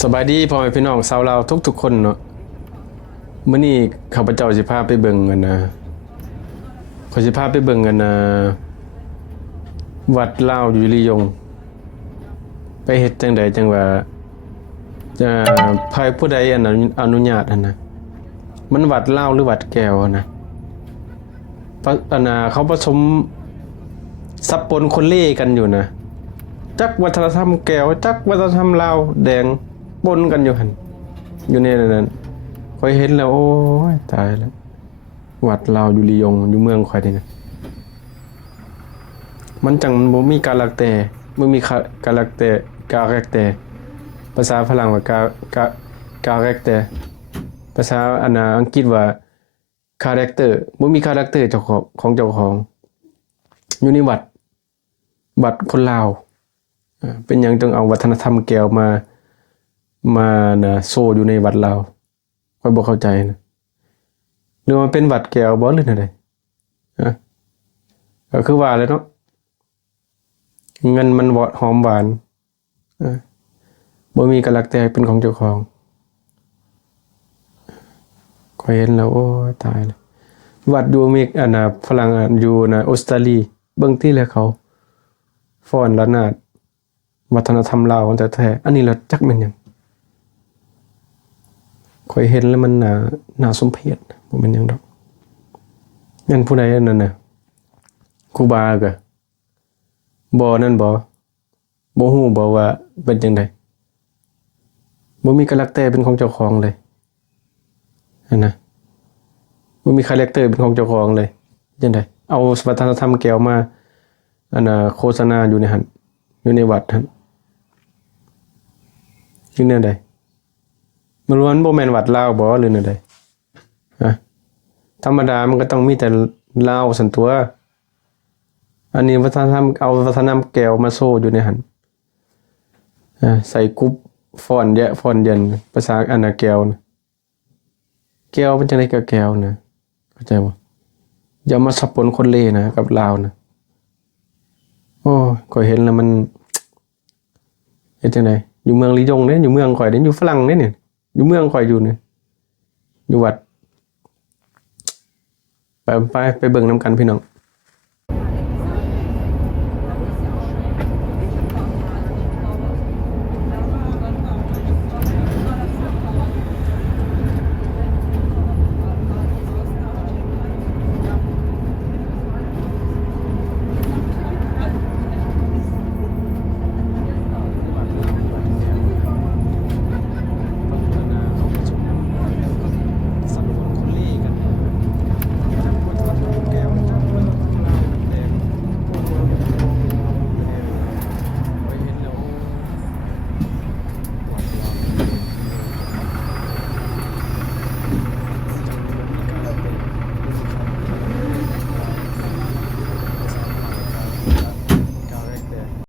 สบายดีพ่อแม่พี่น้องชาวลาวทุกๆคนเนาะมื้อนี้ข้าพเจ้าสิพาไปเบิ่งกันนะข้อยสิพาไปเบิ่งกันนะวัดลาวอยู่ลียงไปเฮ็ดจังใดจังว่าจะภายผู้ใดอนุญาตนะมันวัดลาวหรือวัดแก้วนะเขาผสมสับปนคนเล่กันอยู่นะจักวัฒนธรรมแก้วจักวัฒนธรรมลาวแดงปนกันอยู่หั่นอยู่ในนั้นข้อยเห็นแล้วโอ้ยตายแล้ววัดลาวอยู่ลียงอยู่เมืองข้อยนี่นะมันจังบ่มีกาลักแต่บ่มีกาลักแต่ภาษาฝรั่งว่ากาแรคแต่ภาษาอังกฤษว่าคาแรคเตอร์บ่มีคาแรคเตอร์เจ้าของเจ้าของอยู่ในวัดคนลาวเป็นหยังต้องเอาวัฒนธรรมแก้วมานะโซอยู่ในวัดลาวข้อยบ่เข้าใจนะหรือมันเป็นวัดแก้วบ่หรือจังได๋ก็คือว่าเลยเนาะเงินมันหอมหวานบ่มีกะลักแต่เป็นของเจ้าของข้อยเห็นแล้วโอ้ยตายแล้ววัดอยู่อเมริกฝรั่งอยู่ออสเตรเลียเบิ่งที่แล้วเขาฟ้อนระนาดวัฒนธรรมลาวแต่แท้อันนี้ละจักแม่นหยังข้อยเห็นแล้วมันน่าสมเพชบ่แม่นหยังดอกงั้นผู้ใดนั่นน่ะครูบาก็บ่นั่นบ่ฮู้บ่ว่าเป็นจังได๋บ่มีคาแรคเตอร์เป็นของเจ้าของเลยนะบ่มีคาแรคเตอร์เป็นของเจ้าของเลยจังได๋เอาวัฒนธรรมแก้วมาโฆษณาอยู่ในหั่นอยู่ในวัดหั่นอยู่แนวใดมันบ่แม่นวัดลาวบ่หรือแนวใดธรรมดามันก็ต้องมีแต่ลาวซั่นตัวอันนี้วัฒนธรรมเอาวัฒนธรรมแก้วมาโซอยู่ในหั่นใส่กรุ๊ปฟอนต์ฟอนต์เย็นภาษาแก้วนะแก้วเป็นจังได๋ก็แก้วนะเข้าใจบ่อย่ามาสับปนคนเลนะกับลาวนะโอ้ข้อยเห็นแล้วมันเฮ็ดจังได๋อยู่เมืองลียงเด้อยู่เมืองข้อยเด้อยู่ฝรั่งเด้นี่อยู่เมืองข้อยอยู่นี่อยู่วัดไปเบิ่งนำกันพี่น้อง